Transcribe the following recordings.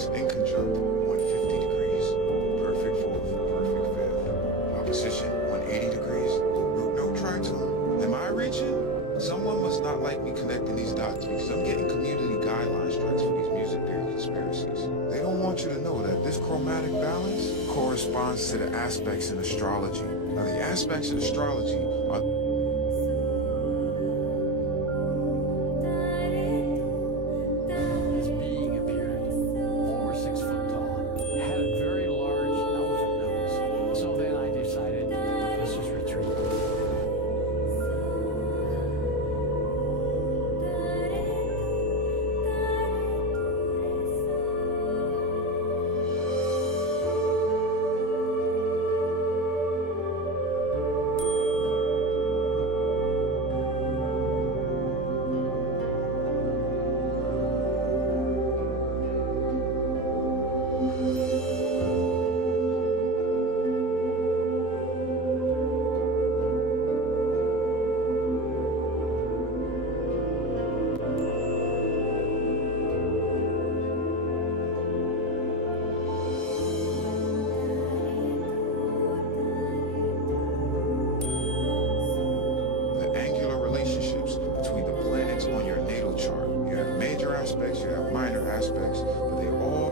planets in conjunct, 150 degrees, perfect fourth, perfect fifth. Opposition, 180 degrees, root no tritone. Am I reaching? Someone must not like me connecting these dots because I'm getting community guideline strikes for these music theory conspiracies. They don't want you to know that this chromatic balance corresponds to the aspects in astrology. Now, the aspects in astrology are aspects, you have minor aspects, but they all...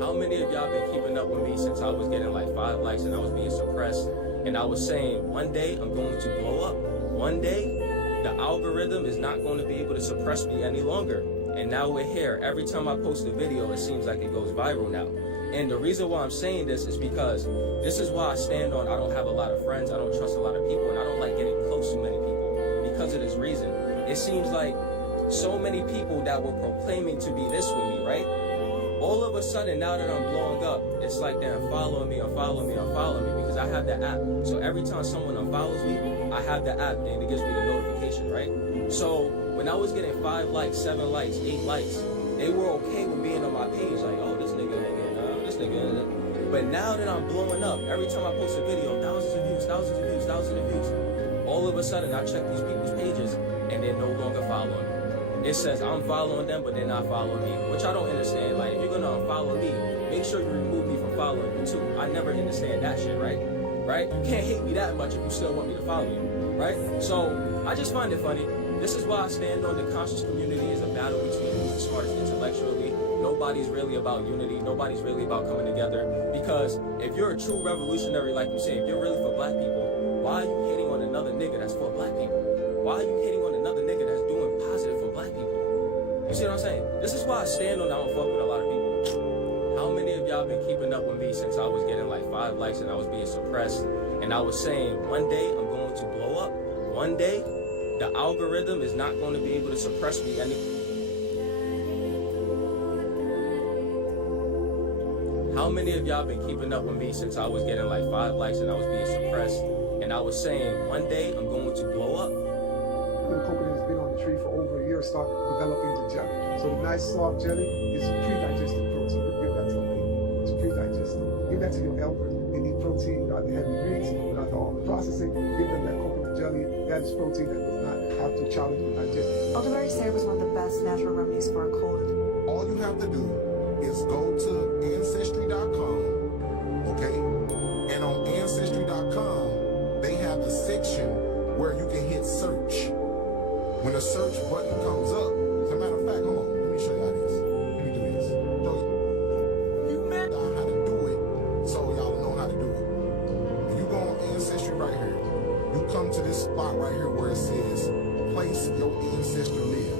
How many of y'all been keeping up with me since I was getting like 5 likes and I was being suppressed? And I was saying, one day I'm going to blow up. One day, the algorithm is not going to be able to suppress me any longer. And now we're here. Every time I post a video, it seems like it goes viral now. And the reason why I'm saying this is because this is why I stand on I don't have a lot of friends, I don't trust a lot of people, and I don't like getting close to many people. Because of this reason, it seems like so many people that were proclaiming to be this with me, right? All of a sudden, now that I'm blowing up, it's like they're unfollowing me, because I have the app. So every time someone unfollows me, I have the app and it gives me the notification, right? So when I was getting 5 likes, 7 likes, 8 likes, they were okay with being on my page, like, oh, this nigga, this nigga. But now that I'm blowing up, every time I post a video, thousands of views, all of a sudden I check these people's pages and they're no longer following me. It says I'm following them, but they're not following me, which I don't understand. Like, if you're gonna unfollow me, make sure you remove me from following you too. I never understand that shit, right? You can't hate me that much if you still want me to follow you, right? So I just find it funny. This is why I stand on the conscious community is a battle between who's the smartest intellectually. Nobody's really about unity. Nobody's really about coming together. Because if you're a true revolutionary, like you say, if you're really for black people, why are you hating on another nigga that's for black people? Why are you hating on another nigga that's doing positive for black people? You see what I'm saying? This is why I stand on I don't fuck with a lot of people. How many of y'all been keeping up with me since I was getting like 5 likes and I was being suppressed? And I was saying, one day I'm going to blow up. One day, the algorithm is not going to be able to suppress me anymore. How many of y'all been keeping up with me since I was getting like 5 likes and I was being suppressed? And I was saying, one day I'm going to blow up. The coconut has been on the tree for over a year, start developing into jelly. So the nice soft jelly is pre-digested protein. You give that to them. It's pre-digested. Give that to your elders. They need protein, not the heavy greens, not all the processing. Give them that coconut jelly. That is protein that does not have to challenge the digestion. Elderberry syrup is one of the best natural remedies for a cold. All you have to do is go to Ancestry.com, okay? And on Ancestry.com, they have a section where you can hit search. When the search button comes up, as a matter of fact, hold on, let me show y'all this. Let me do this. You met how to do it, so y'all know how to do it. When you go on Ancestry right here, you come to this spot right here where it says, place your ancestor live,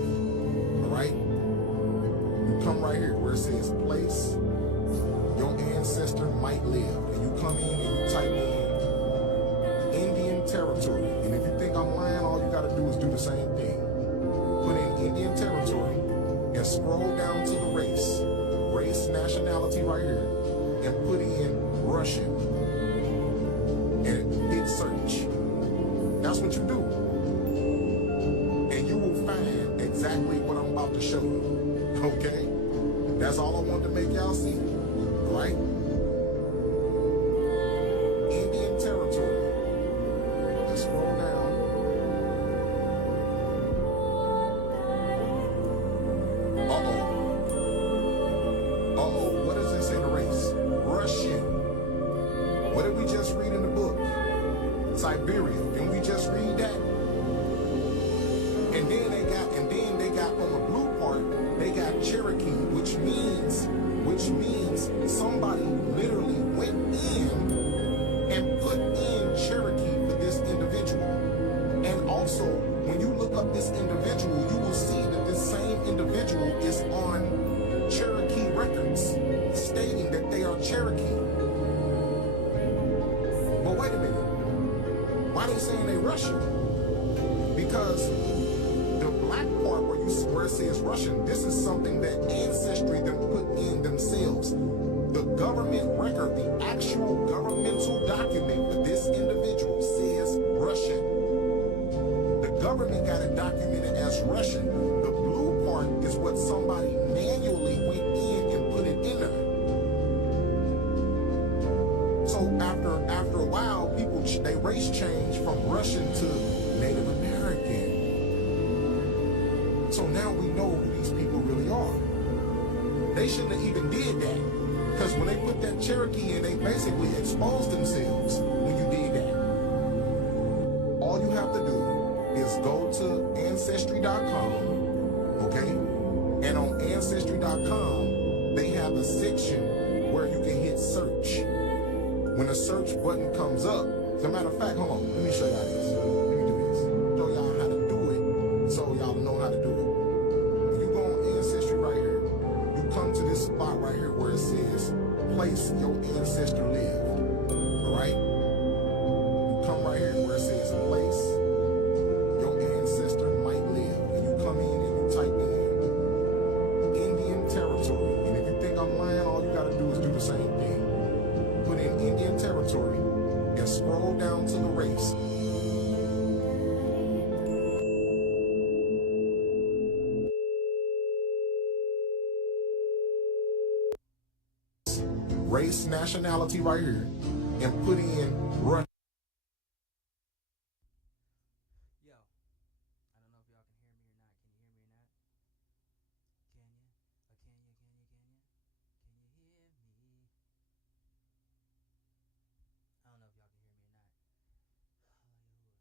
all right? You come right here where it says, place your ancestor might live. And you come in and you type in Indian territory. And if you think I'm lying, all you gotta do is do the same thing. Put in Indian territory and scroll down to the race nationality right here, and put in Russian and hit search. That's what you do. And you will find exactly what I'm about to show you, okay? That's all I wanted to make y'all see, right? Indian territory. Let's scroll down. Siberia. Didn't we just read that? And then they got on the blue part, they got Cherokee, which means somebody literally went in and put in Cherokee for this individual. And also, when you look up this individual, you will see that this same individual is on Cherokee records, stating that they are Cherokee. But wait a minute. Why they saying they Russian? Because the black part where it says Russian, this is something that Ancestry them put in themselves. The government record, the actual governmental document for this individual says Russian. The government got it documented as Russian. The blue part is what somebody manually went in and put it in there. So after a while, people they race change from Russian to Native American. So now we know who these people really are. They shouldn't have even did that. Because when they put that Cherokee in, they basically exposed themselves when you did that. All you have to do is go to Ancestry.com, okay? And on Ancestry.com, they have a section where you can hit search. When the search button comes up, as a matter of fact, hold on, let me show y'all this. Let me do this. Show y'all how to do it so y'all know how to do it. When you go on Ancestry right here, you come to this spot right here where it says, place your ancestor live. Alright? You come right here where it says, place your ancestor might live. And you come in and you type in Indian territory. And if you think I'm lying, all you gotta do is do the same thing. Put in Indian territory and scroll down to the race. Race, nationality right here, and put in Russia. Yo, I don't know if y'all can hear me or not. Can you hear me or not? Can you? Can you? Can you? Can you? Can you hear me?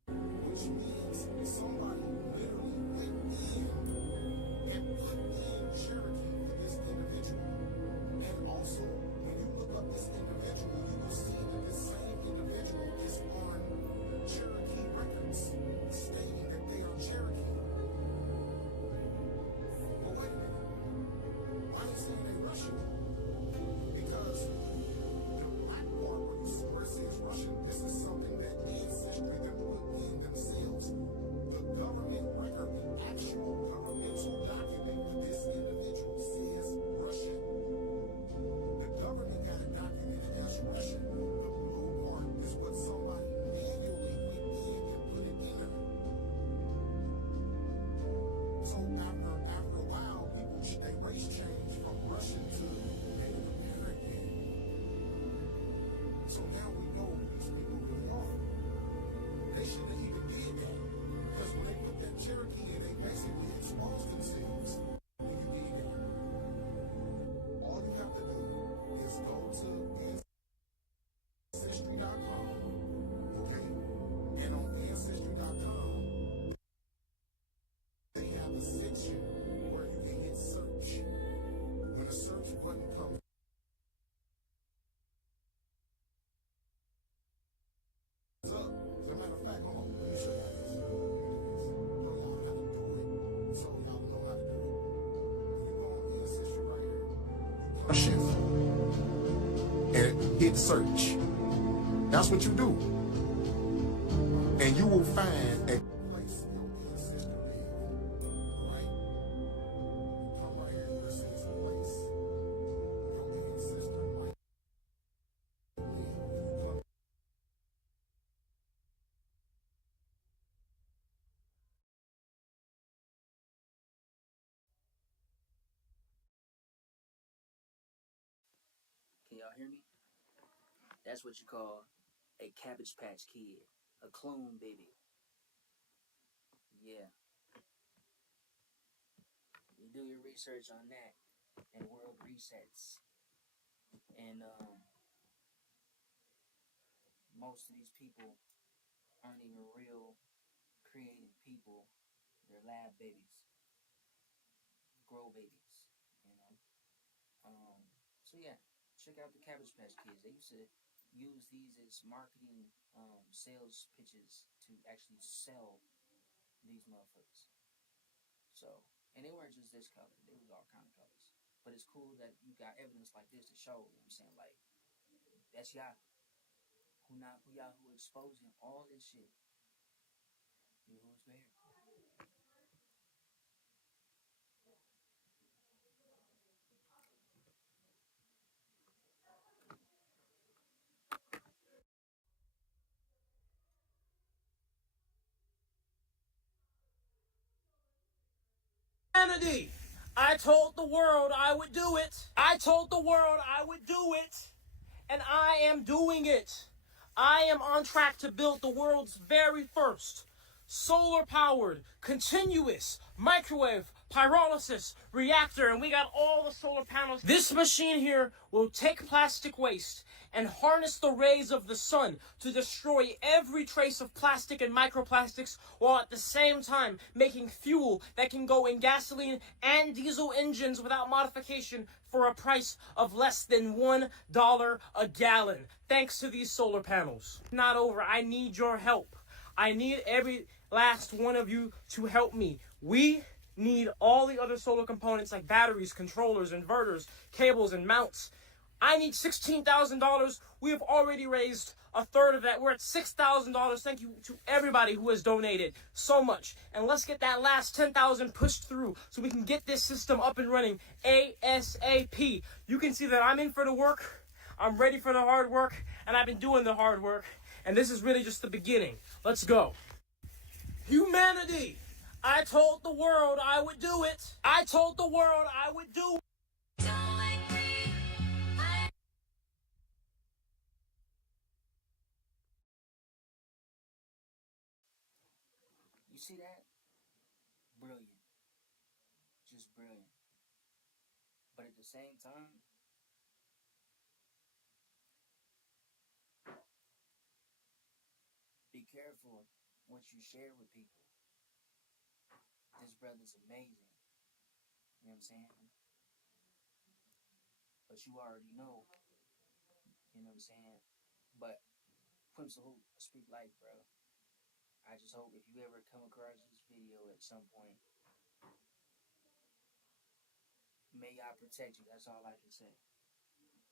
I don't know if y'all can hear me or not. Which means somebody literally went in and put in Cherokee for this individual. And also, when you look up this individual, you will see that this same individual is on Cherokee records, stating that they are Cherokee. But wait a minute. Why are they saying they Russian? Because the black part where it says Russian, this is something that Ancestry them put in themselves. The government record, the actual governmental document for this individual says Russian. The government got it documented as Russian. The blue part is what somebody manually went in and put it in there. So after a while, people they race change from Russian to Native American. So now we know who these people really are. They shouldn't have even did that. Because when they put that Cherokee in, they basically exposed themselves when you did that. All you have to do is go to Ancestry.com, okay? And on Ancestry.com, they have a section where you can hit search. When the search button comes up, as a matter of fact, hold on, let me show y'all this. Show y'all how to do it, so y'all know how to do it. When you go on Ancestry right here, you Russian and hit search. That's what you do. And you will find a place your ancestor live. Alright? You come right here where it says place your ancestor might live. You come Can y'all hear me? That's what you call a Cabbage Patch Kid. A clone baby. Yeah. You do your research on that. and world resets. And most of these people aren't even real creative people. They're lab babies, grow babies, you know. So yeah, check out the Cabbage Patch Kids. They used to use these as marketing sales pitches to actually sell these motherfuckers. So, and they weren't just this color; they was all kind of colors. But it's cool that you got evidence like this to show. You know what I'm saying? Like that's y'all who y'all who exposing all this shit. You know who's there? Humanity! I told the world I would do it. I told the world I would do it. And I am doing it. I am on track to build the world's very first solar-powered, continuous, microwave, pyrolysis reactor, and we got all the solar panels. This machine here will take plastic waste and harness the rays of the sun to destroy every trace of plastic and microplastics, while at the same time making fuel that can go in gasoline and diesel engines without modification for a price of less than $1 a gallon, thanks to these solar panels. Not over. I need your help. I need every last one of you to help me. We need all the other solar components like batteries, controllers, inverters, cables, and mounts. I need $16,000. We have already raised a third of that. We're at $6,000. Thank you to everybody who has donated so much. And let's get that last $10,000 pushed through so we can get this system up and running ASAP. You can see that I'm in for the work. I'm ready for the hard work, and I've been doing the hard work. And this is really just the beginning. Let's go. Humanity! I told the world I would do it. I told the world I would do it. You see that? Brilliant. Just brilliant. But at the same time, be careful what you share with people. This brother's amazing. You know what I'm saying? But you already know. You know what I'm saying? But Pimps a Hoop, speak life, bro. I just hope if you ever come across this video at some point, may y'all protect you. That's all I can say.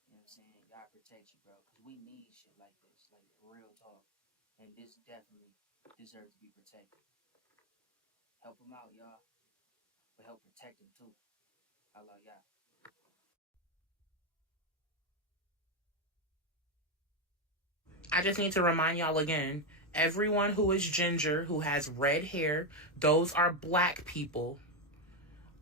You know what I'm saying? God protect you, bro. Because we need shit like this. Like, real talk. And this definitely deserves to be protected. Help him out, y'all. But help protect him, too. I love y'all. I just need to remind y'all again, everyone who is ginger, who has red hair, those are black people.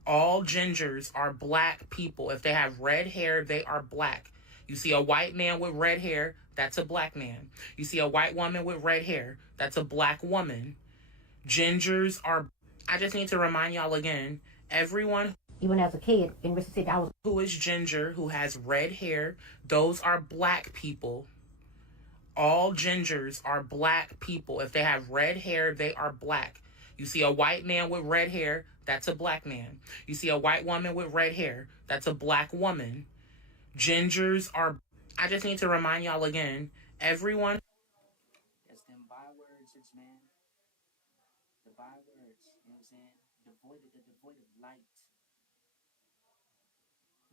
All gingers are black people. If they have red hair, they are black. You see a white man with red hair, that's a black man. You see a white woman with red hair, that's a black woman. Gingers are... I just need to remind y'all again, everyone... Even as a kid in Mississippi, I was... who is ginger, who has red hair, those are black people. All gingers are black people. If they have red hair, they are black. You see a white man with red hair, that's a black man. You see a white woman with red hair, that's a black woman. Gingers are... I just need to remind y'all again, everyone... That's them bywords, man. The bywords, you know what I'm saying? Devoid of light.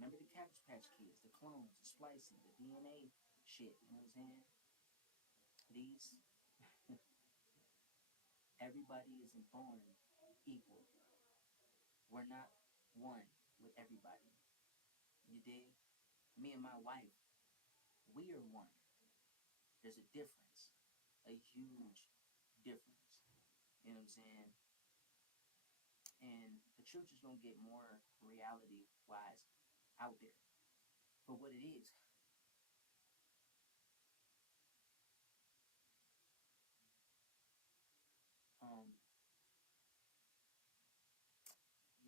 Remember the Cabbage Patch Kids, the clones, the splicing, the DNA shit, you know what I'm saying? These, everybody isn't born equal. We're not one with everybody. You dig? Me and my wife, we are one. There's a difference, a huge difference. You know what I'm saying? And the truth is gonna get more reality-wise out there for what it is.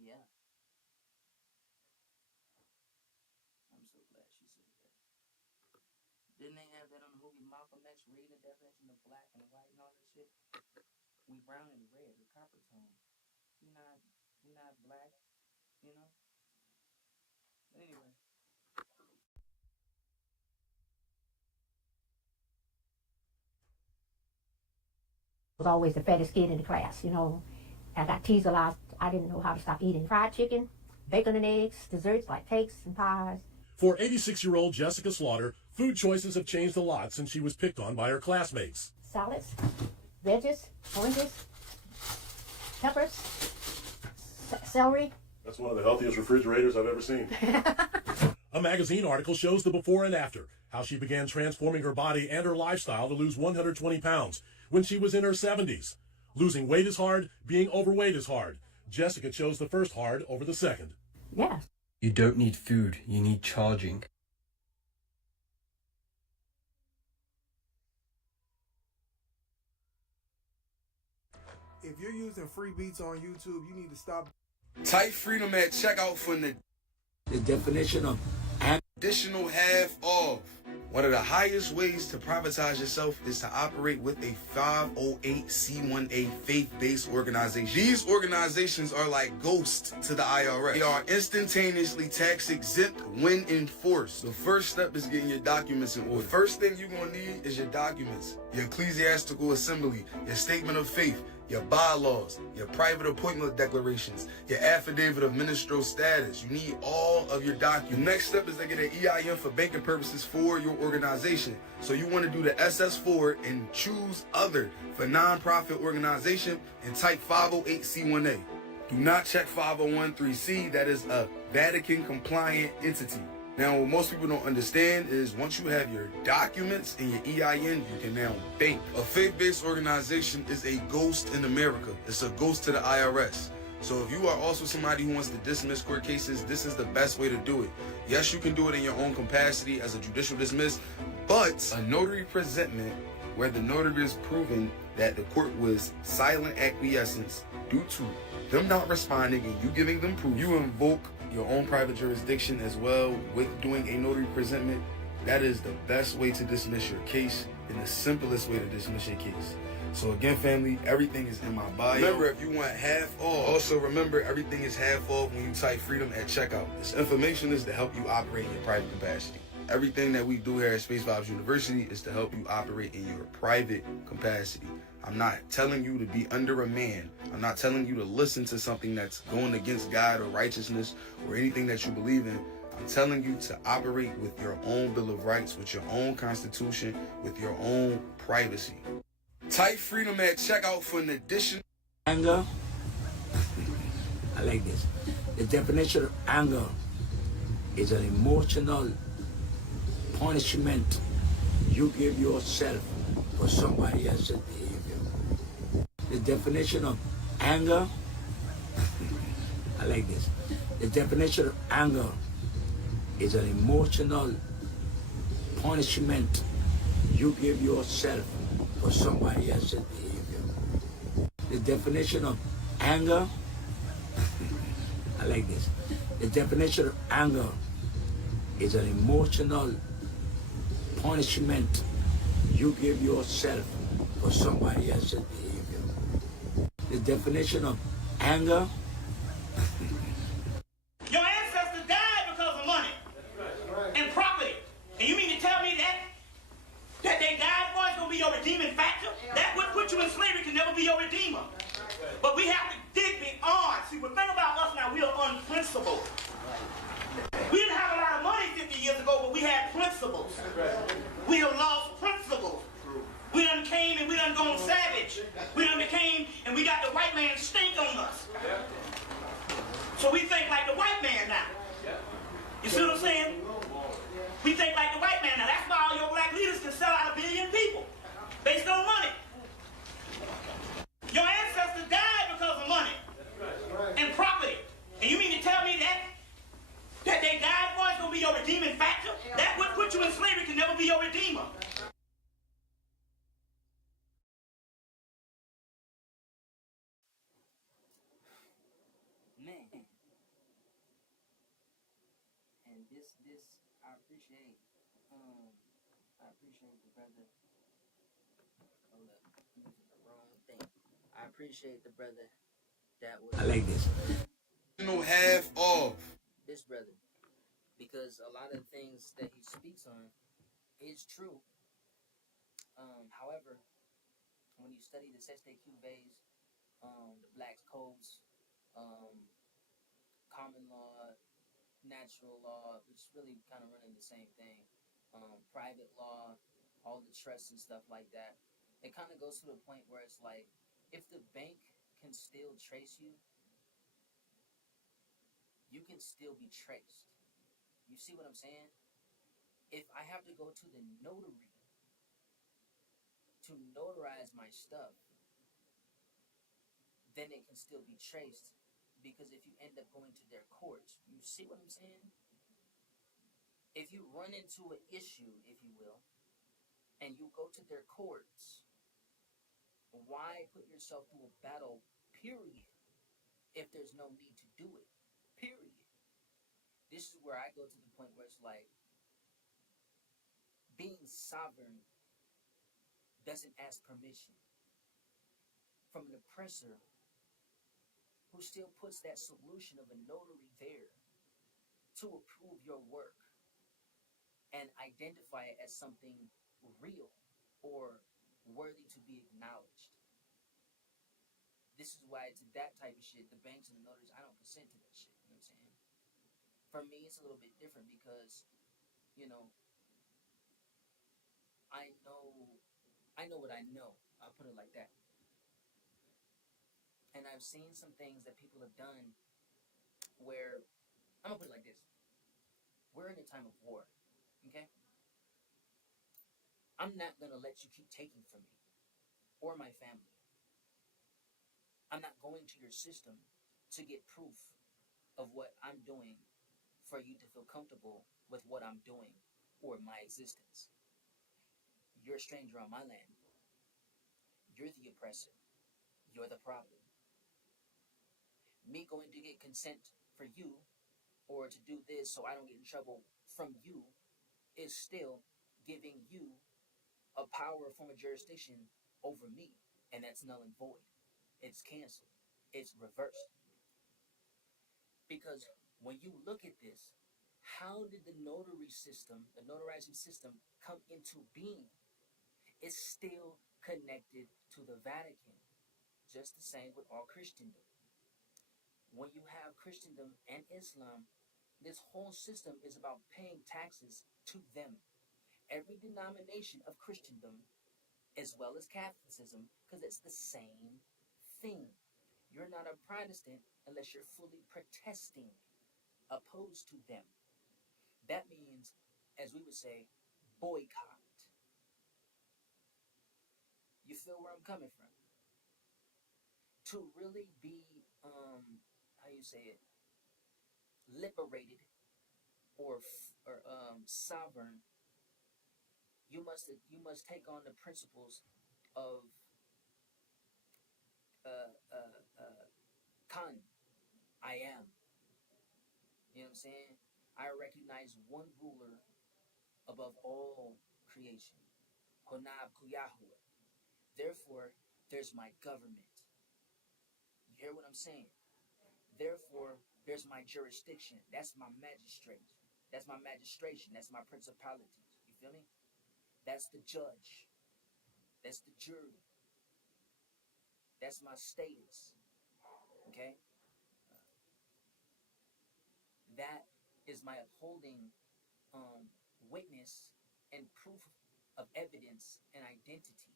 Yeah. have that on the movie Malcolm X, reading the definition of black and white and all that shit. We brown and red, or copper tone. We not black, you know. But anyway. Was always the fattest kid in the class, you know. I got teased a lot. I didn't know how to stop eating fried chicken, bacon and eggs, desserts like cakes and pies. For 86-year-old Jessica Slaughter, food choices have changed a lot since she was picked on by her classmates. Salads, veggies, oranges, peppers, celery. That's one of the healthiest refrigerators I've ever seen. A magazine article shows the before and after, how she began transforming her body and her lifestyle to lose 120 pounds when she was in her 70s. Losing weight is hard, being overweight is hard. Jessica chose the first hard over the second. Yeah. You don't need food, you need charging. If you're using free beats on YouTube, you need to stop. Type freedom at checkout for the definition of additional half off. One of the highest ways to privatize yourself is to operate with a 508c1a faith-based organization. These organizations are like ghosts to the IRS. They are instantaneously tax exempt when enforced. The first step is getting your documents in order. The first thing you're going to need is your documents, your ecclesiastical assembly, your statement of faith, your bylaws, your private appointment declarations, your affidavit of ministerial status. You need all of your documents. Next step is to get an EIN for banking purposes for your organization. So you want to do the SS4 and choose other for nonprofit organization and type 508c1a. Do not check 5013C. That is a Vatican compliant entity. Now, what most people don't understand is once you have your documents and your EIN, you can now bank. A faith-based organization is a ghost in America. It's a ghost to the IRS. So if you are also somebody who wants to dismiss court cases, this is the best way to do it. Yes, you can do it in your own capacity as a judicial dismiss, but a notary presentment where the notary is proving that the court was silent acquiescence due to them not responding and you giving them proof, you invoke your own private jurisdiction as well with doing a notary presentment. That is the best way to dismiss your case and the simplest way to dismiss your case. So again, family, everything is in my bio. Remember, if you want half off, also remember everything is half off when you type freedom at checkout. This information is to help you operate in your private capacity. Everything that we do here at Space Vibes University is to help you operate in your private capacity. I'm not telling you to be under a man. I'm not telling you to listen to something that's going against God or righteousness or anything that you believe in. I'm telling you to operate with your own Bill of Rights, with your own Constitution, with your own privacy. Type freedom at checkout for an addition. Anger. I like this. The definition of anger is an emotional punishment you give yourself for somebody else's behavior. The definition of anger, I like this. The definition of anger is an emotional punishment you give yourself for somebody else's behavior. The definition of anger, I like this. The definition of anger is an emotional punishment you give yourself for somebody else's behavior. The definition of anger. Your ancestors died because of money and property. And you mean to tell me that they died for is going to be your redeeming factor? That what put you in slavery can never be your redeemer. But we have to dig beyond. See, the thing about us now, we are unprincipled. We didn't have a lot of money 50 years ago, but we had principles. We have lost principles. We done came and we done gone savage. We done became and we got the white man stink on us. So we think like the white man now. You see what I'm saying? We think like the white man now. That's why all your black leaders can sell out 1 billion people based on money. Your ancestors died because of money and property. And you mean to tell me that they died for is going to be your redeeming factor? That what put you in slavery can never be your redeemer. Man. And this I appreciate I appreciate the brother. Hold up, I'm using the wrong thing. I appreciate the brother that was. I like this. Half off. This brother, because a lot of the things that he speaks on is true. However, when you study the Sexte Cuves, the Black's codes, common law, natural law, which is really kind of running the same thing, private law, all the trusts and stuff like that, it kind of goes to the point where it's like, if the bank can still trace you, you can still be traced. You see what I'm saying? If I have to go to the notary to notarize my stuff, then it can still be traced, because if you end up going to their courts, you see what I'm saying? If you run into an issue, if you will, and you go to their courts, why put yourself through a battle, period, if there's no need to do it, period? This is where I go to the point where it's like, being sovereign doesn't ask permission from an oppressor who still puts that solution of a notary there to approve your work and identify it as something real or worthy to be acknowledged. This is why, to that type of shit, the banks and the notaries, I don't consent to that shit. You know what I'm saying? For me, it's a little bit different because, you know, I know what I know. I'll put it like that. And I've seen some things that people have done where, I'm gonna put it like this. We're in a time of war, okay? I'm not gonna let you keep taking from me or my family. I'm not going to your system to get proof of what I'm doing for you to feel comfortable with what I'm doing or my existence. You're a stranger on my land. You're the oppressor. You're the problem. Me going to get consent for you or to do this so I don't get in trouble from you is still giving you a power from a jurisdiction over me, and that's null and void. It's canceled. It's reversed. Because when you look at this, how did the notary system, the notarizing system, come into being? It's still connected to the Vatican, just the same with all Christendom. When you have Christendom and Islam, this whole system is about paying taxes to them. Every denomination of Christendom, as well as Catholicism, because it's the same thing. You're not a Protestant unless you're fully protesting, opposed to them. That means, as we would say, boycott. You feel where I'm coming from? To really be, how you say it, liberated or sovereign, you must take on the principles of Khan. I am. You know what I'm saying? I recognize one ruler above all creation. Honab Kuyahu. Therefore, there's my government. You hear what I'm saying? Therefore, there's my jurisdiction. That's my magistrate. That's my magistration. That's my principalities. You feel me? That's the judge. That's the jury. That's my status. Okay? That is my upholding witness and proof of evidence and identity,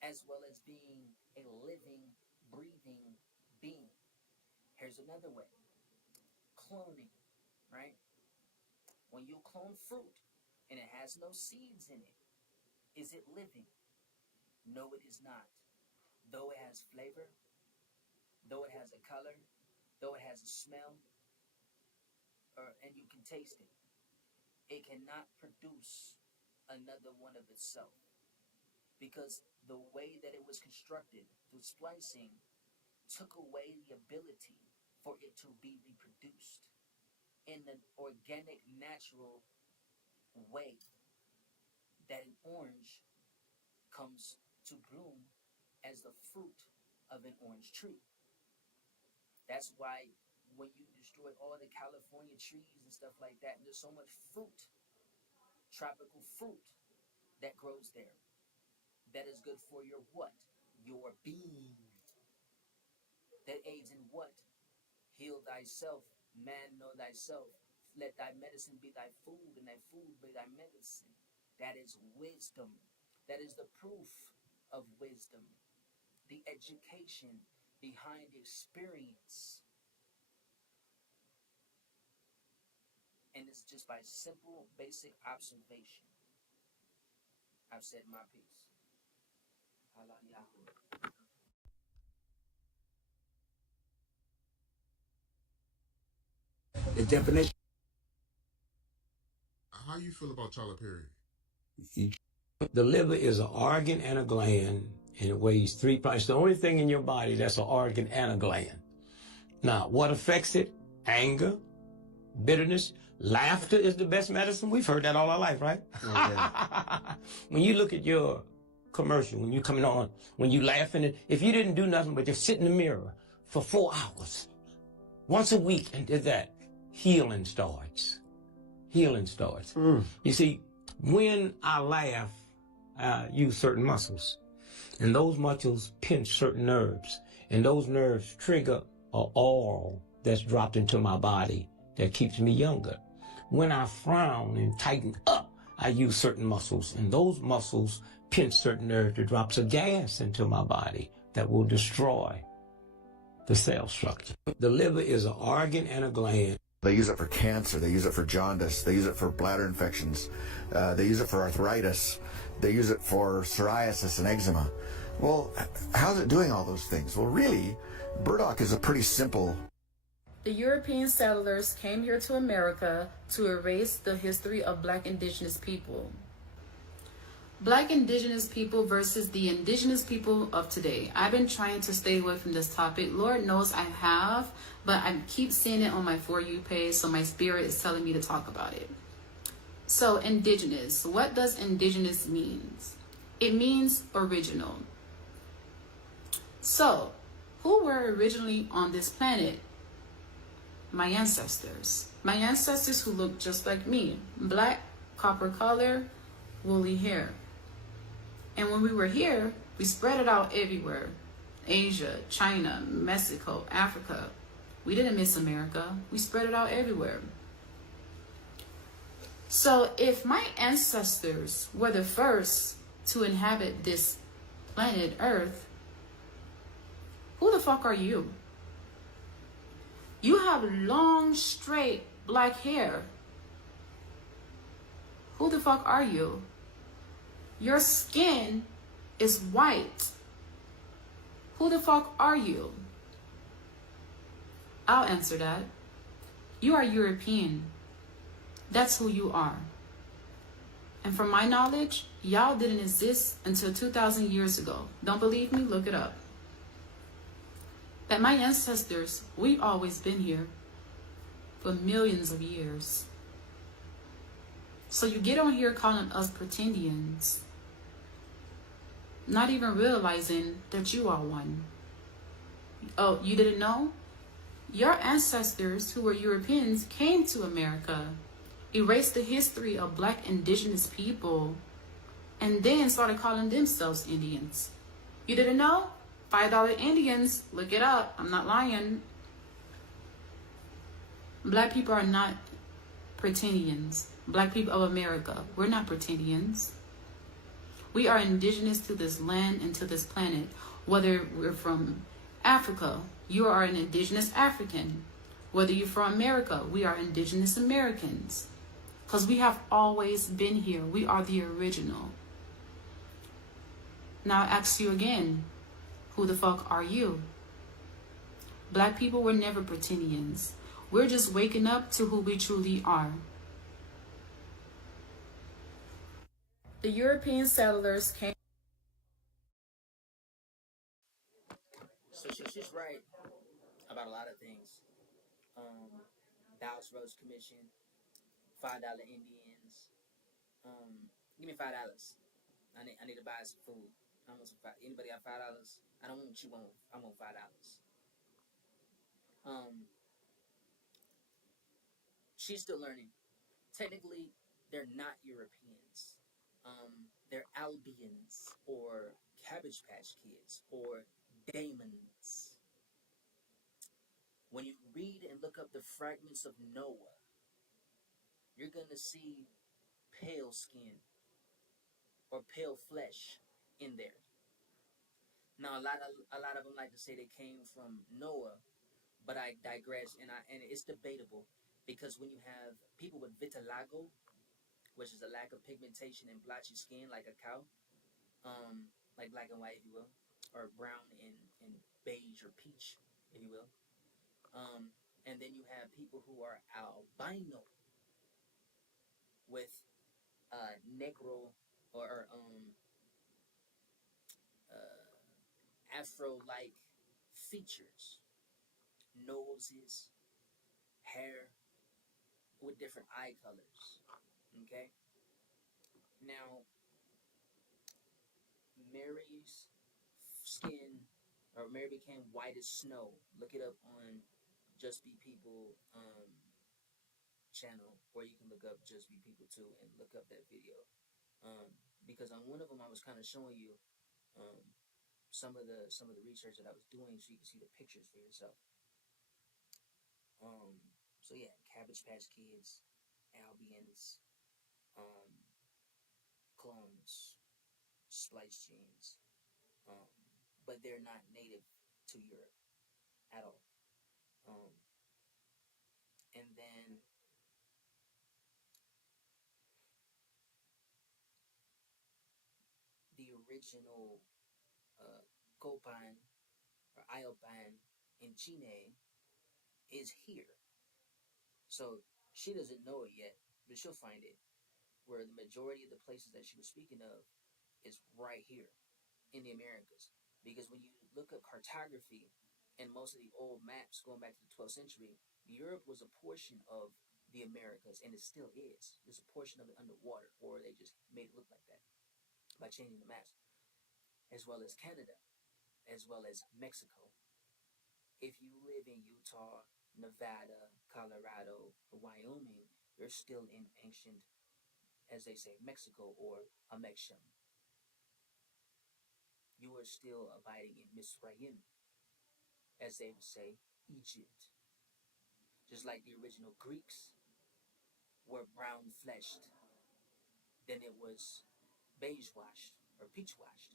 as well as being a living, breathing being. Here's another way. Cloning, right? When you clone fruit and it has no seeds in it, is it living? No, it is not. Though it has flavor, though it has a color, though it has a smell, and you can taste it, it cannot produce another one of itself. Because the way that it was constructed through splicing took away the ability for it to be reproduced in the organic, natural way that an orange comes to bloom as the fruit of an orange tree. That's why when you destroy all the California trees and stuff like that, there's so much fruit, tropical fruit that grows there. That is good for your what? Your being. That aids in what? Heal thyself, man know thyself. Let thy medicine be thy food, and thy food be thy medicine. That is wisdom. That is the proof of wisdom. The education behind experience. And it's just by simple, basic observation. I've said my piece. Allah Yahweh. The definition. How you feel about Tyler Perry? The liver is an organ and a gland, and it weighs 3 pounds. It's the only thing in your body that's an organ and a gland. Now, what affects it? Anger, bitterness, laughter is the best medicine. We've heard that all our life, right? When you look at your commercial, when you're coming on, when you laughing, if you didn't do nothing but just sit in the mirror for 4 hours, once a week, and did that, healing starts. Healing starts. You see, when I laugh, I use certain muscles, and those muscles pinch certain nerves, and those nerves trigger an oil that's dropped into my body that keeps me younger. When I frown and tighten up, I use certain muscles, and those muscles pinch certain nerves that drops a gas into my body that will destroy the cell structure. The liver is an organ and a gland. They use it for cancer, they use it for jaundice, they use it for bladder infections, they use it for arthritis, they use it for psoriasis and eczema. Well, how's it doing all those things? Well, really, burdock is a pretty simple... The European settlers came here to America to erase the history of Black indigenous people. Black indigenous people versus the indigenous people of today. I've been trying to stay away from this topic. Lord knows I have, but I keep seeing it on my For You page, so my spirit is telling me to talk about it. So, indigenous. What does indigenous mean? It means original. So, who were originally on this planet? My ancestors. My ancestors who look just like me. Black, copper color, woolly hair. And when we were here, we spread it out everywhere. Asia, China, Mexico, Africa. We didn't miss America. We spread it out everywhere. So if my ancestors were the first to inhabit this planet Earth, who the fuck are you? You have long, straight, black hair. Who the fuck are you? Your skin is white. Who the fuck are you? I'll answer that. You are European. That's who you are. And from my knowledge, y'all didn't exist until 2,000 years ago. Don't believe me? Look it up. But my ancestors, we've always been here for millions of years. So you get on here calling us pretendians, not even realizing that you are one. Oh, you didn't know? Your ancestors, who were Europeans, came to America, erased the history of Black indigenous people, and then started calling themselves Indians. You didn't know? $5 Indians, look it up. I'm not lying. Black people are not pretendians. Black people of America, we're not pretendians. We are indigenous to this land and to this planet. Whether we're from Africa, you are an indigenous African. Whether you're from America, we are indigenous Americans. Because we have always been here. We are the original. Now I ask you again, who the fuck are you? Black people were never pretendians. We're just waking up to who we truly are. The European settlers came. So she's right about a lot of things. Dow's Rose Commission, $5 Indians, Give me $5. I need to buy some food. I want some anybody got $5? I don't want you. I want $5. She's still learning. Technically, they're not Europeans. They're Albions or Cabbage Patch Kids or Daemons. When you read and look up the fragments of Noah, you're gonna see pale skin or pale flesh in there. Now, a lot of them like to say they came from Noah, but I digress, and it's debatable because when you have people with vitiligo, which is a lack of pigmentation and blotchy skin, like a cow, like black and white, if you will, or brown and beige or peach, if you will, and then you have people who are albino with negro or afro-like features, noses, hair, with different eye colors. Okay. Now, Mary's skin, or Mary became white as snow. Look it up on Just Be People channel, or you can look up Just Be People too and look up that video. Because on one of them I was kind of showing you some of the research that I was doing, so you can see the pictures for yourself. So yeah, Cabbage Patch Kids, Albions, clones, splice genes, but they're not native to Europe at all. And then the original Copan or Iopan in Chile is here. So she doesn't know it yet, but she'll find it. Where the majority of the places that she was speaking of is right here in the Americas. Because when you look up cartography and most of the old maps going back to the 12th century, Europe was a portion of the Americas, and it still is. There's a portion of it underwater, or they just made it look like that by changing the maps, as well as Canada, as well as Mexico. If you live in Utah, Nevada, Colorado, or Wyoming, you're still in ancient, as they say, Mexico or Amexem. You are still abiding in Misraim, as they would say, Egypt. Just like the original Greeks were brown fleshed, then it was beige washed or peach washed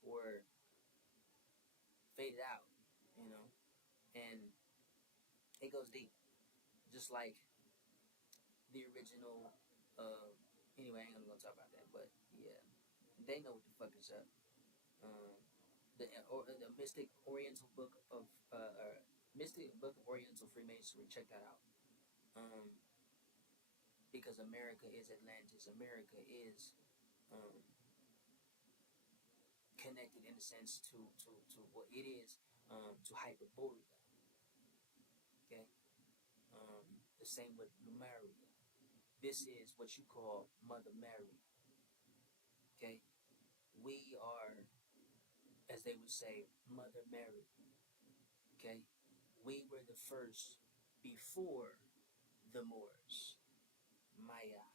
or faded out, you know, and it goes deep. Just like the original, anyway, I ain't gonna talk about that, but yeah, they know what the fuck is up. The Mystic Oriental Book of Mystic Book of Oriental Freemasonry. Check that out. Because America is Atlantis. America is connected in a sense to what it is, to Hyperborea. Okay. The same with Lemuria. This is what you call Mother Mary. Okay. We are, as they would say, Mother Mary. Okay. We were the first before the Moors. Maya.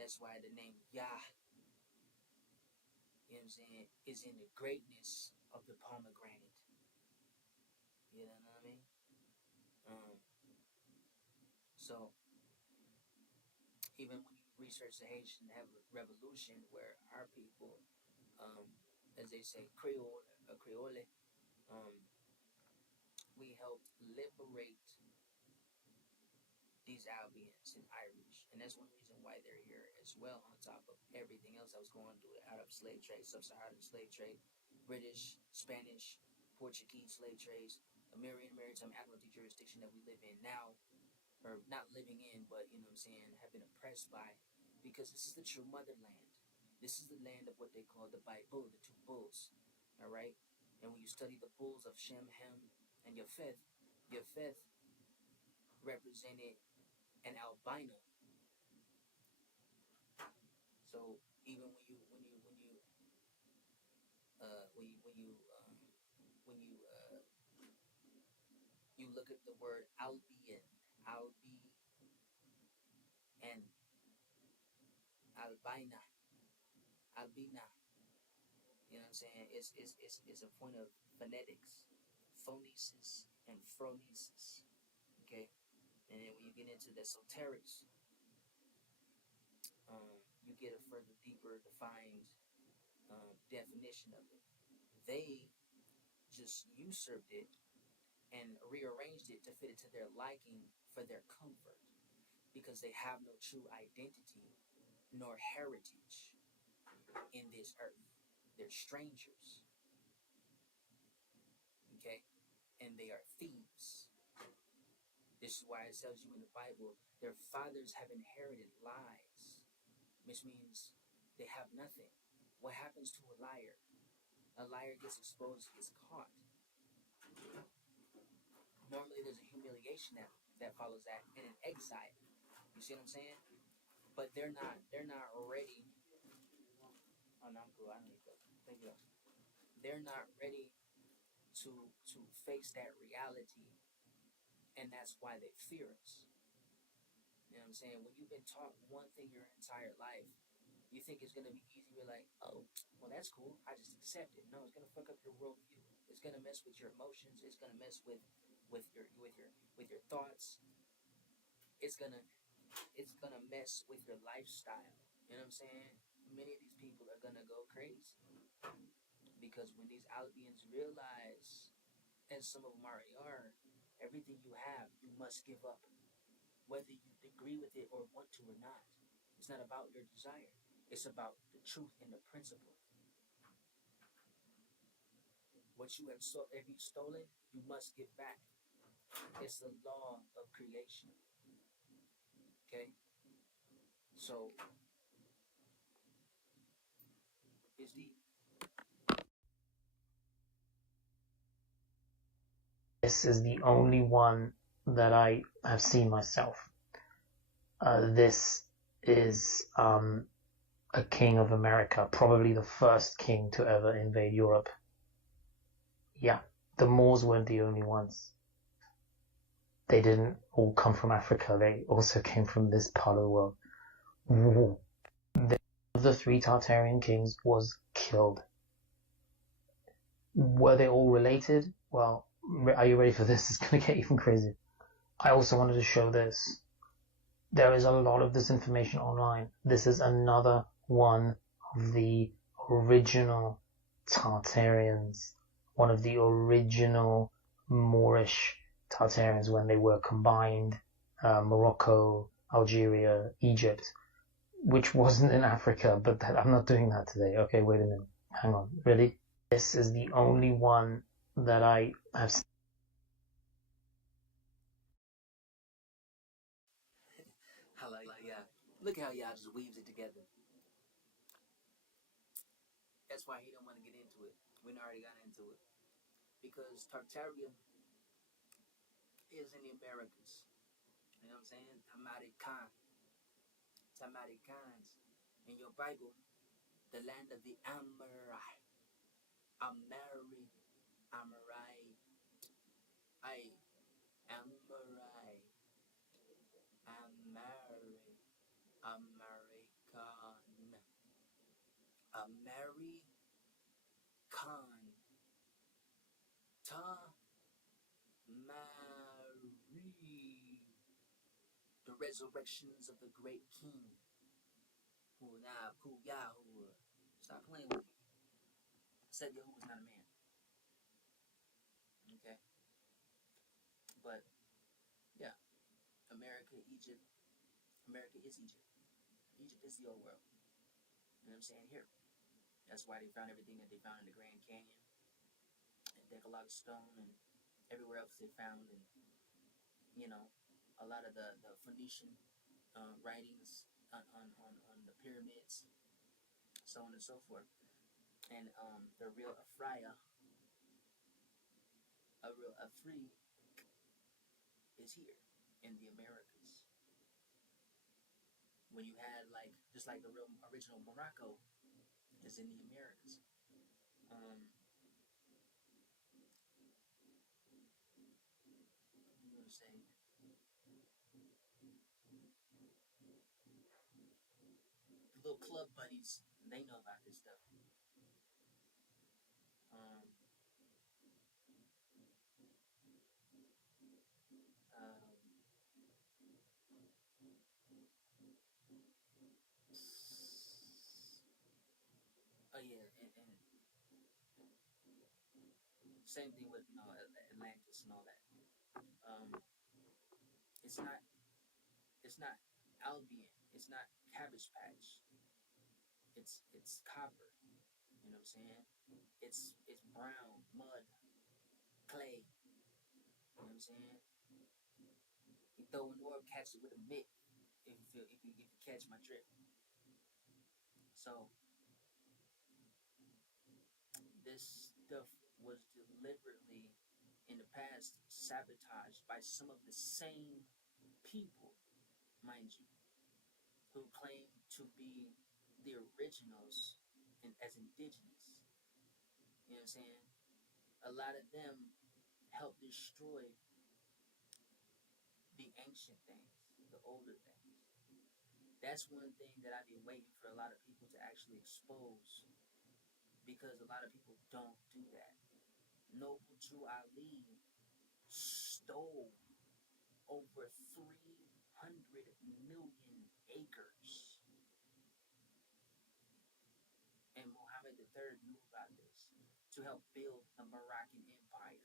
That's why the name Yah, you know what I'm saying, is in the greatness of the pomegranate. You know what I mean? So, even when you research the Haitian Revolution, where our people, as they say, Creole, we helped liberate these Albions and Irish, and that's one reason why they're here as well. On top of everything else that was going through the Arab slave trade, sub-Saharan slave trade, British, Spanish, Portuguese slave trades, maritime admiralty jurisdiction that we live in now, or not living in, but you know what I'm saying, have been oppressed by, because this is the true motherland. This is the land of what they call the Bible, the two bulls. All right, and when you study the bulls of Shem, Ham, and Japheth represented an albino, So even you look at the word albion, and albina, albina. You know what I'm saying? It's a point of phonetics, phonesis and phronesis. Okay, and then when you get into the esoterics, you get a further deeper defined definition of it. They just usurped it and rearranged it to fit it to their liking for their comfort, because they have no true identity nor heritage in this earth. They're strangers, okay? And they are thieves. This is why it tells you in the Bible, their fathers have inherited lies, which means they have nothing. What happens to a liar? A liar gets exposed, gets caught. Normally there's a humiliation that follows that, and an exile. You see what I'm saying? But they're not ready. Oh no, I'm cool. I don't need that. Thank you. They're not ready to face that reality, and that's why they fear us. You know what I'm saying? When you've been taught one thing your entire life, you think it's gonna be easy. You're like, oh, well, that's cool. I just accept it. No, it's gonna fuck up your worldview. It's gonna mess with your emotions. It's gonna mess with your thoughts. It's gonna mess with your lifestyle. You know what I'm saying? Many of these people are gonna go crazy because when these Albions realize, and some of them already are, everything you have, you must give up, whether you agree with it or want to or not. It's not about your desire. It's about the truth and the principle. What you have if you stolen, you must give back. It's the law of creation. Okay? So, it's deep. This is the only one that I have seen myself. This is a king of America, probably the first king to ever invade Europe. Yeah, the Moors weren't the only ones. They didn't all come from Africa, they also came from this part of the world. One of the 3 Tartarian kings was killed. Were they all related? Well, are you ready for this? It's going to get even crazier. I also wanted to show this. There is a lot of this information online. This is another one of the original Tartarians, one of the original Moorish Tartarians when they were combined, Morocco, Algeria, Egypt, which wasn't in Africa, but I'm not doing that today. Okay, wait a minute. Hang on. Really? This is the only one that I have seen. Look how y'all just weaves it together. That's why he don't want to get into it. We already got into it. Because Tartaria is in the Americas. You know what I'm saying? Tamaricans. In your Bible, the land of the Amorite. Amori. The resurrections of the great king. Yahuwah. Stop playing with me. I said Yahuwah's not a man. Okay? But, yeah. America is Egypt. Egypt is the old world. You know what I'm saying? Here. That's why they found everything that they found in the Grand Canyon, and Decalogue Stone, and everywhere else they found, and, you know, a lot of the Phoenician writings on the pyramids, so on and so forth. And the real Afria, a real Afri, is here in the Americas. when you had like just like the real original Morocco is in the Americas. I'm gonna say the little club buddies, they know about this stuff. Um, um, oh yeah, and same thing with Atlantis and all that. It's not Albion. It's not Cabbage Patch. It's copper. You know what I'm saying? It's brown, mud, clay. You know what I'm saying? You throw an orb, catch it with a mitt. If you catch my drift. So this stuff was deliberately in the past sabotaged by some of the same people, mind you, who claim to be the originals and as indigenous. You know what I'm saying? A lot of them helped destroy the ancient things, the older things. That's one thing that I've been waiting for a lot of people to actually expose, because a lot of people don't do that. Noble Drew Ali stole over 300 million acres. And Muhammad III knew about this to help build the Moroccan Empire.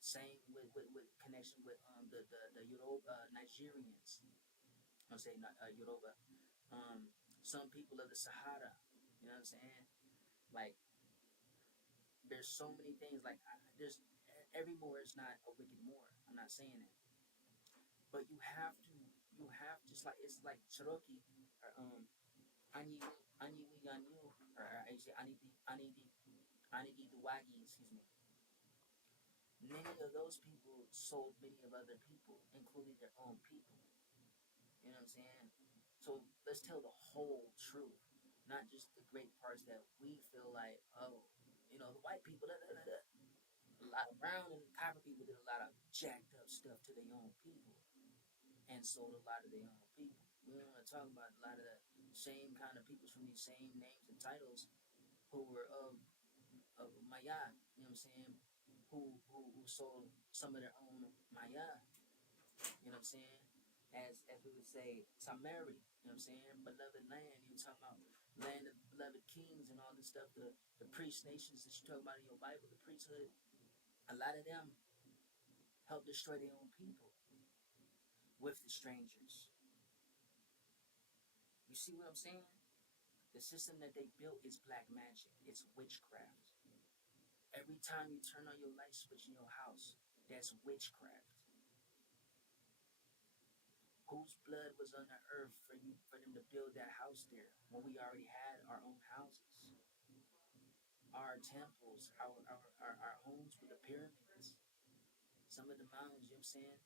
Same with connection with the Yoruba Nigerians. I'm saying not Yoruba. Some people of the Sahara. You know what I'm saying? Like, there's so many things. Like, there's every Moor is not a wicked Moor. I'm not saying it, but you have just like it's like Cherokee or Ani Wiganyu or I say Anidi Duwagi, excuse me. Many of those people sold many of other people, including their own people. You know what I'm saying? So let's tell the whole truth, not just the great parts that we feel like, oh, you know, the white people, da, da, da, da. A lot of brown and copper people did a lot of jacked up stuff to their own people and sold a lot of their own people. We don't want to talk about a lot of the same kind of people from these same names and titles who were of Maya, you know what I'm saying? Who sold some of their own Maya, you know what I'm saying? As we would say, Tamari, you know what I'm saying? Beloved land, you're talking about land of beloved kings and all this stuff, the priest nations that you talk about in your Bible, the priesthood, a lot of them helped destroy their own people with the strangers. You see what I'm saying? The system that they built is black magic. It's witchcraft. Every time you turn on your light switch in your house, that's witchcraft. Whose blood was on the earth for them to build that house there when we already had our own houses, our temples, our homes with the pyramids, some of the mountains, you know what I'm saying?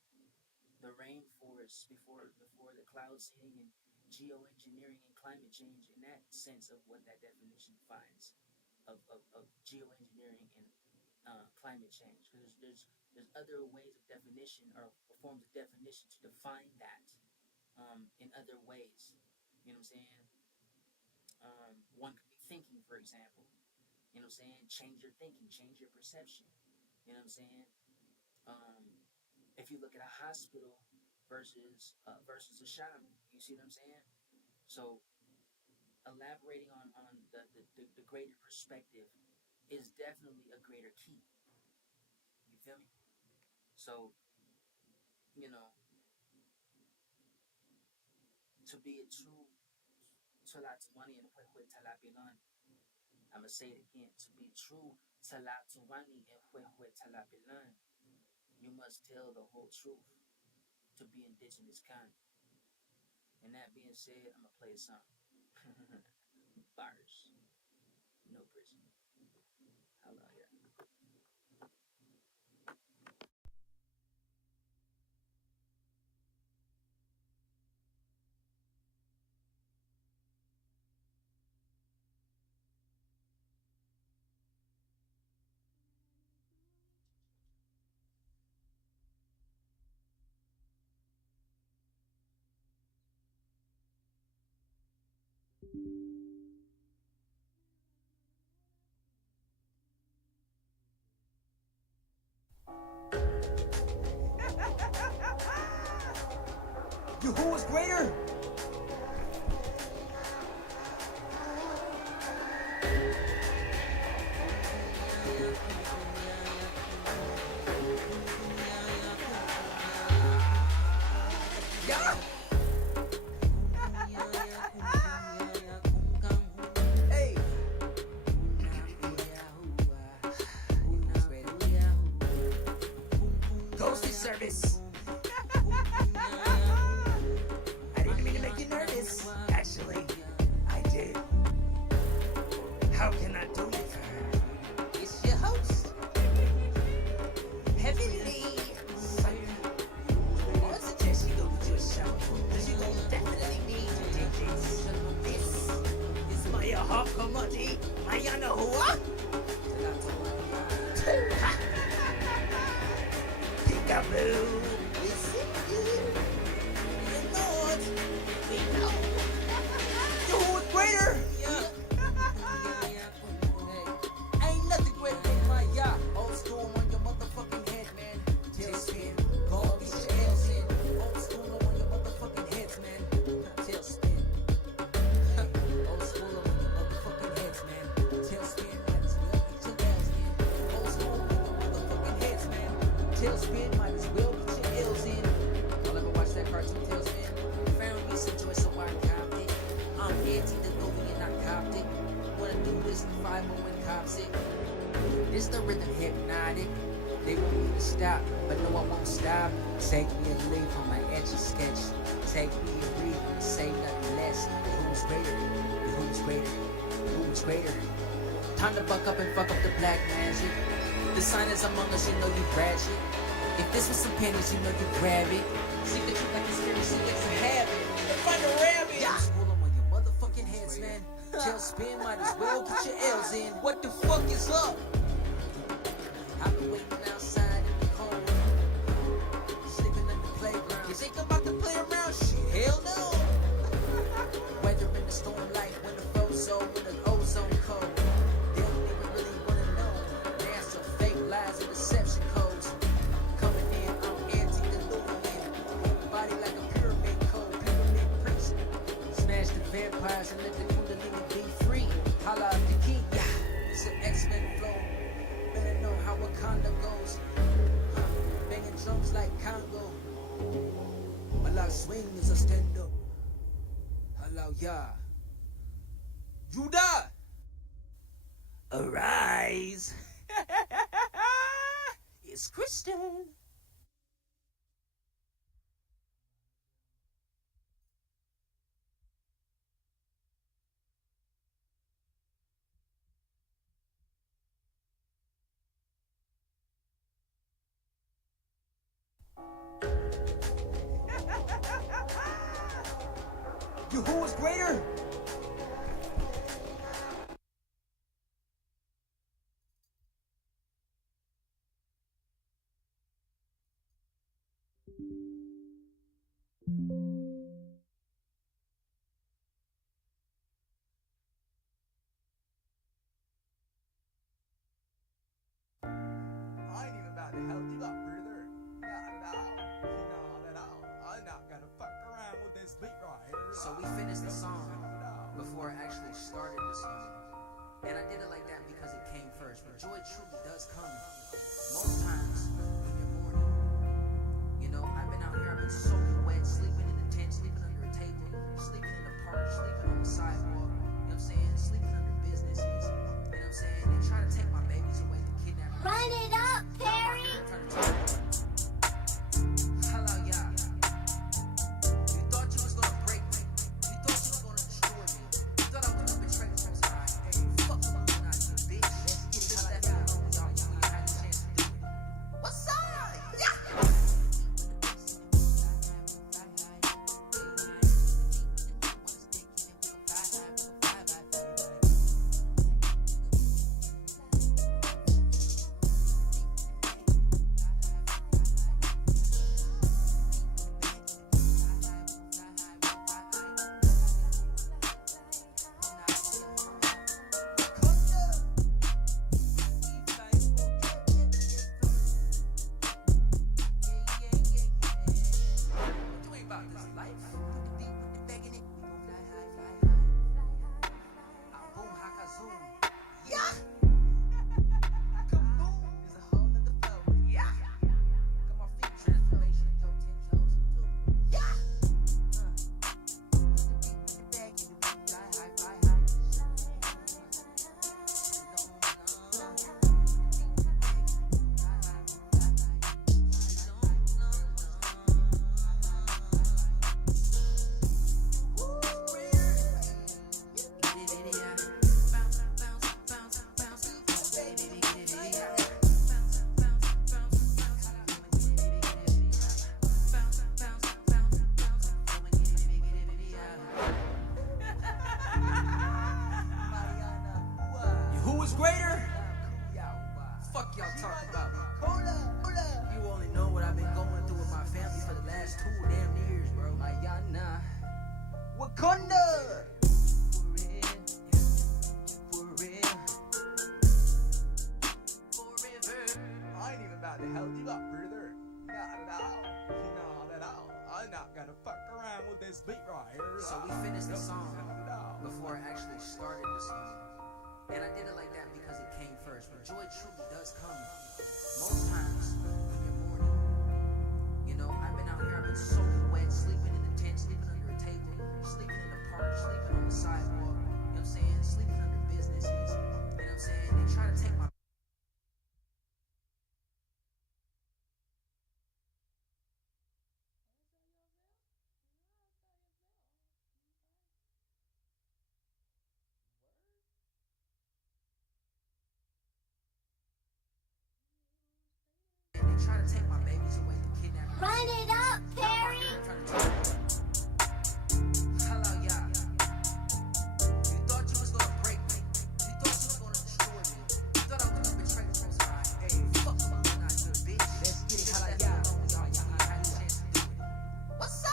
The rainforests before the clouds hitting, and geoengineering and climate change in that sense of what that definition defines of geoengineering and climate change, because there's other ways of definition or forms of definition to define that in other ways. You know what I'm saying? One could be thinking, for example. You know what I'm saying? Change your thinking, change your perception. You know what I'm saying? If you look at a hospital versus a shaman, you see what I'm saying? So elaborating on the greater perspective is definitely a greater key. You feel me? So, you know, to be a true Talatwani and Huehue Talapilan, I'm going to say it again. To be true Talatwani and Huehue Talapilan, you must tell the whole truth to be indigenous kind. And that being said, I'm going to play a song. Bars. No prison. How long, yeah. You who is greater? Yeah. Hey. Ghosted service. I didn't mean to make you nervous. Actually, I did. How can I do you for? It's your host. Heavenly. I suggest you go to a show, because you will definitely need to dig this. This is my Hakamati Mayana Hua. Peekaboo. Greater! Ain't nothing greater than my yacht. Old school on your motherfucking head, man. Tailspin. Go get your L's in. Old school on your motherfucking heads, man. Tailspin. Old school on your motherfucking heads, man. Tailspin. Might as well get your L's in. Old school on your motherfucking heads, man. Tailspin. Might as well get your L's in. Y'all ever watch that cartoon, Tailspin? Found me some choice, so I copped it. I'm anti-Diluvian, I copped it. Wanna do this for 5 more when cops it. This the rhythm hypnotic. They want me to stop, but no, I won't stop. Take me a leaf on my etch-a-sketch. Take me a breathe, say nothing less. Who's greater? Who's greater? Who's greater? Time to buck up and fuck up the black magic. The sign is among us, you know you ratchet. If this was some pennies, you know you grab it. See the truth like conspiracy, it's a habit. Find a rabbit. Yeah. Heads, man. Tailspin, might as well get your L's in. What the fuck is up? I've been waiting outside in the cold, sleeping in the playground. You think I'm about to play around? Shit, hell no. Weather in the storm like winter frozo with an ozone code. They don't even really wanna know. There's some fake lies and deception codes. Coming in, I'm anti-Diluvian. Body like a pyramid code, pyramid priest. Smash the vampires and let the Kundalini be free. Holla out the king, yeah. It's an X-Men flow. Better know how Wakanda goes. Banging drums like Congo. Allow swing is a stand-up. Allow ya. Judah! Arise! It's Christian. You who is greater? I ain't even about to help you up, brother. Not at all. Not at all. I'm not gonna fuck around with this beat right here. So we finished the song before I actually started the song. And I did it like that because it came first. But joy truly does come most times when you're mourning. You know, I've been out here, I've been soaking wet, sleeping in the tent, sleeping under a table, sleeping in the park, sleeping on the sidewalk. You know what I'm saying? Sleeping under businesses. You know what I'm saying? They try to take my babies away, the kidnappers. Run it up, Perry! Hello, y'all. You thought you was gonna break me. You thought you was gonna destroy me. You thought I was gonna betray the most high. Hey, fuck you, not you, bitch. You just left me alone. Fuck y'all talking about. You only know what I've been going through with my family for the last 2 damn years, bro. Mayana. Wakanda. For real. Forever. I ain't even about to help you up, brother. Not at all. Not at all. I'm not gonna fuck around with this beat right here. So we finished the song before I actually started the song. And I did it like that because it came first. But joy truly does come. Most times when you're mourning, you know, I've been out here, I've been soaking wet, sleeping in the tent, sleeping under a table, sleeping in the park, sleeping on the sidewalk, you know what I'm saying? Sleeping under businesses, you know what I'm saying? They try to take my try to take my babies away, the kidnappers. Run it up, Perry! Hello, y'all. You thought you was gonna break me. You thought you was gonna destroy me. You thought I was gonna betray the most high. Hey, fuck you, I'm not good, bitch. Let's get it, hello, y'all. Y'all had a chance to do it. What's up?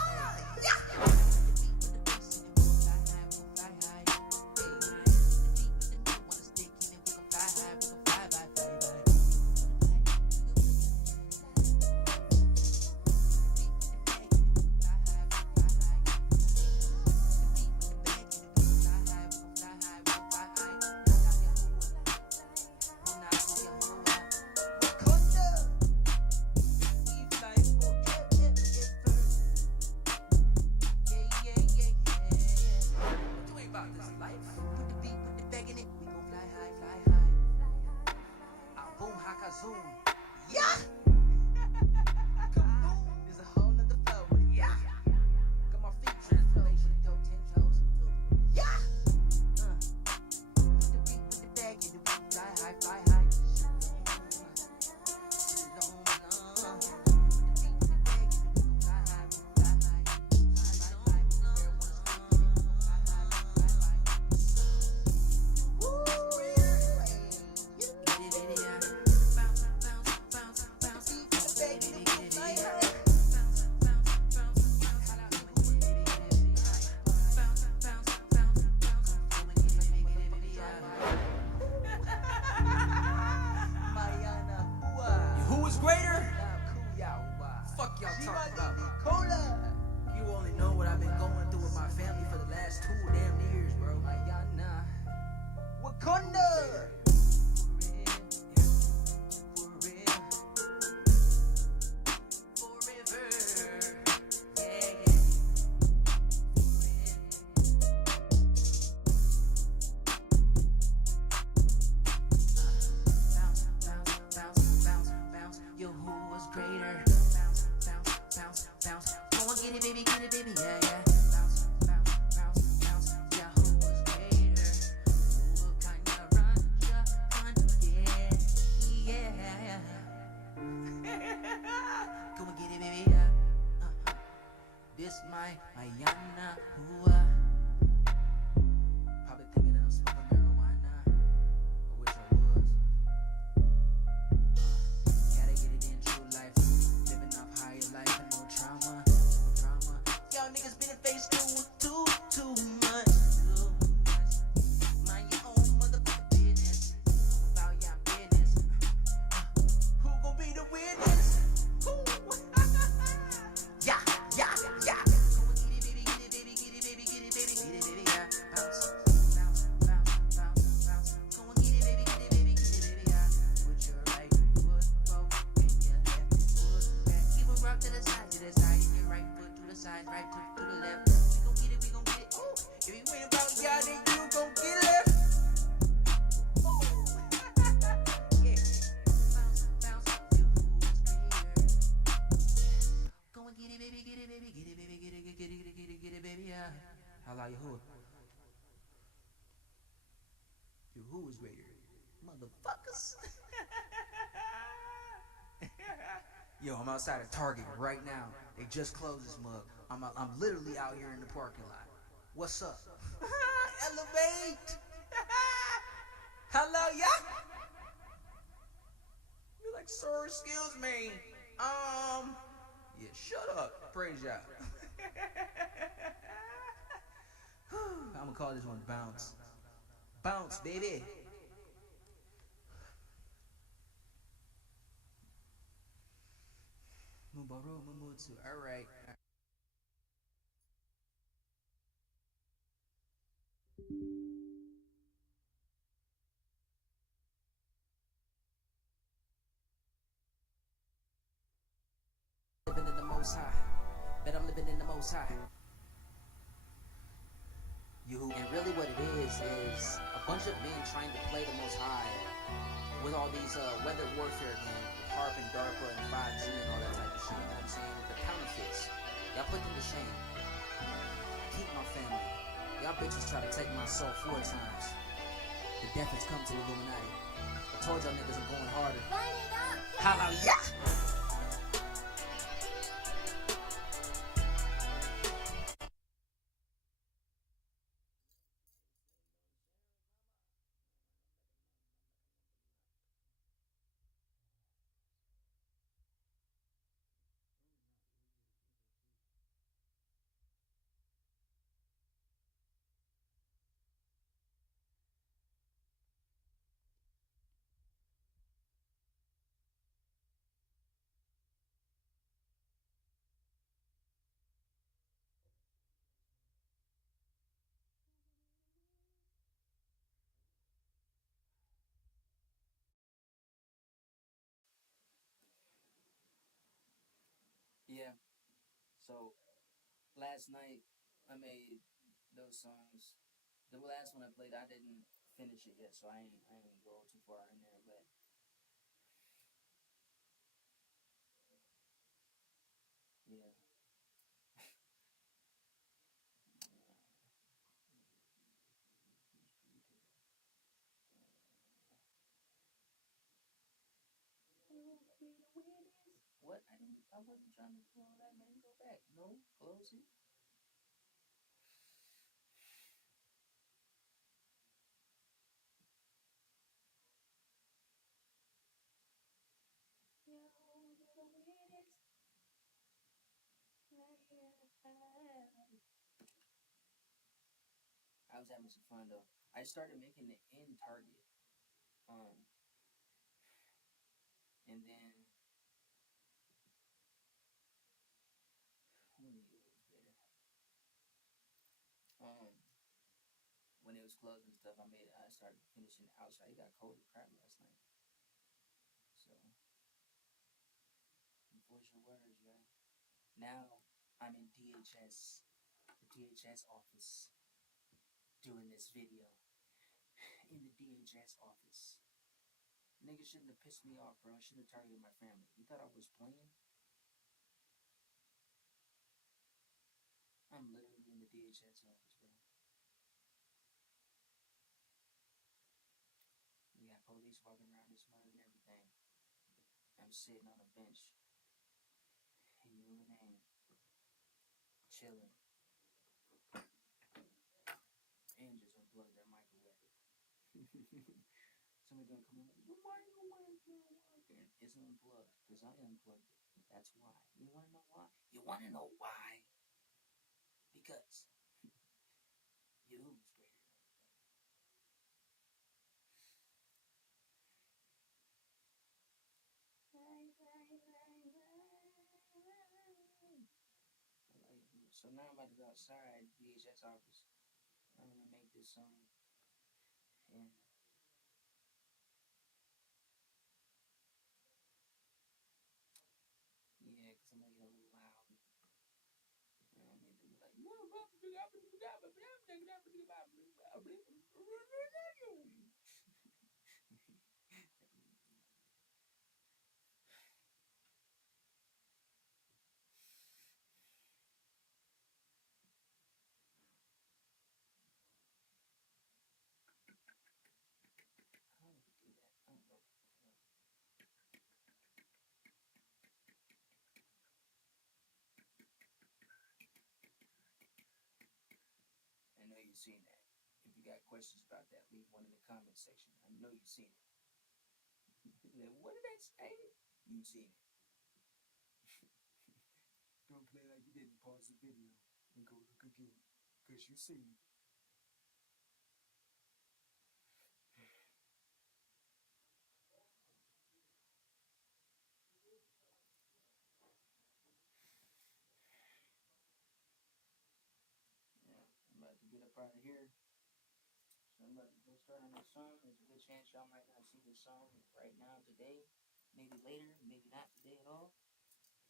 Yeah! Who is greater? Motherfuckers. Yo, I'm outside of Target right now. They just closed this mug. I'm literally out here in the parking lot. What's up? Elevate. Hello, yeah. Sir, excuse me. Yeah, shut up. Praise y'all. I'm gonna call this one Bounce. Bounce, baby. Mubaru Mumutsu. Alright. Living in the most high. Bet I'm living in the most high. And really what it is a bunch of men trying to play the most high with all these weather warfare games, with HARP and DARPA and 5G and all that type of shit, you know what I'm saying? The counterfeits. Y'all put them to shame. I keep my family. Y'all bitches try to take my soul 4 times. The death has come to Illuminati. I told y'all niggas I'm going harder. Run it up! Hallelujah! Yeah. So last night I made those songs. The last one I played, I didn't finish it yet, so I ain't go too far in there. But yeah, what? I wasn't trying to do all that, man. Go back. No, close it. I was having some fun though. I started making it in Target, and then let me get it better. When it was closed and stuff, I started finishing it outside. It got cold as crap last night. So, enforce your words, yeah. Now I'm in DHS, the DHS office, doing this video. In the DHS office. Niggas shouldn't have pissed me off, bro. I shouldn't have targeted my family. You thought I was playing? I'm literally in the DHS office, bro. We got police walking around this mud and everything. I'm sitting on a bench in your name, chilling, and just unplug that microwave. Somebody gonna come in like, the microwave's not working. It's unplugged, because I unplugged it. That's why. You wanna know why? You wanna know why? Because you scared. So now I'm about to go outside DHS office. I'm gonna make this song, and yeah, cause I'm gonna get a little loud. I mean, they'll be like, how do we do that? I don't know. I know you've seen that. If you got questions about that, leave one in the comment section. I know you've seen it. What did they That's right. You seen it. Don't play like you didn't pause the video and go look again, cause you seen it. Yeah, I'm about to get up out of here. So I'm about to go start on this song. There's a good chance y'all might not see this song right now today. Maybe later, maybe not today at all.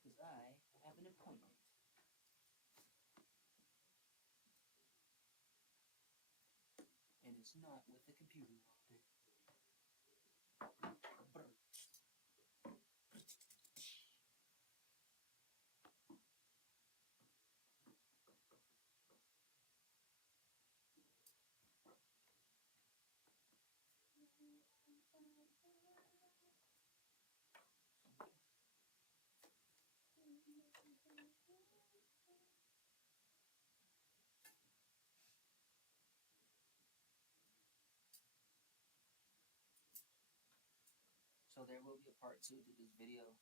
Because I have an appointment. And it's not with the computer all day. Brr. So there will be a part 2 to this video.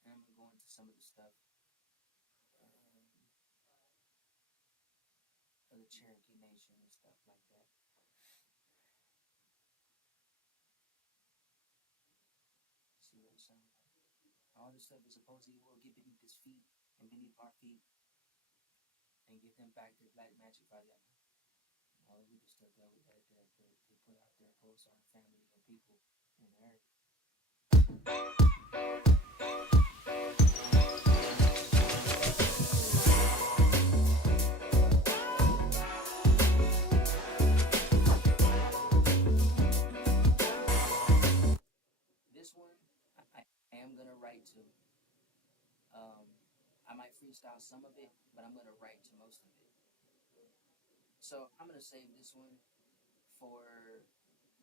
And I'm going to go into some of the stuff of the Cherokee Nation and stuff like that. See what it sounds like. All this stuff is supposedly will get beneath his feet and beneath our feet and give them back their black magic valiana. All the wicked stuff that they put out there opposed to our family and people and the earth. This one, I am gonna write to. I might freestyle some of it, but I'm gonna write to most of it. So I'm gonna save this one for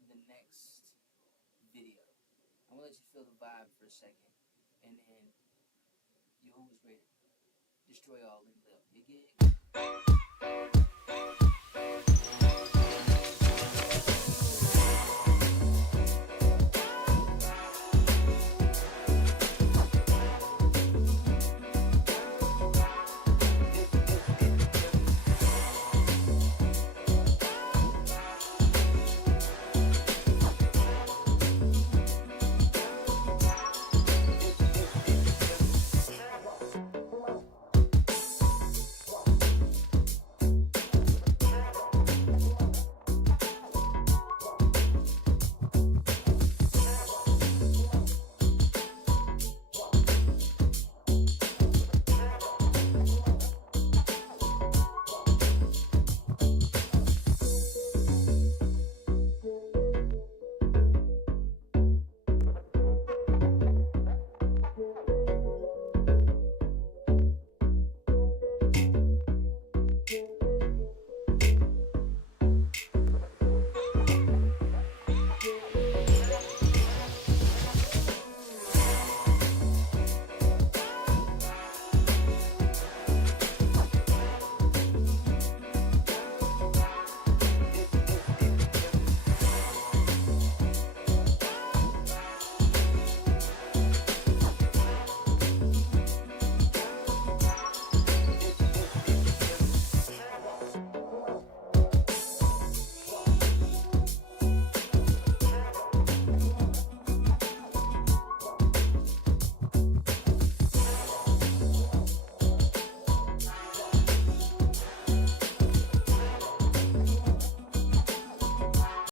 the next video. I'm gonna let you feel the vibe for a second, and then Jehovah's ready to destroy all and live. You get it?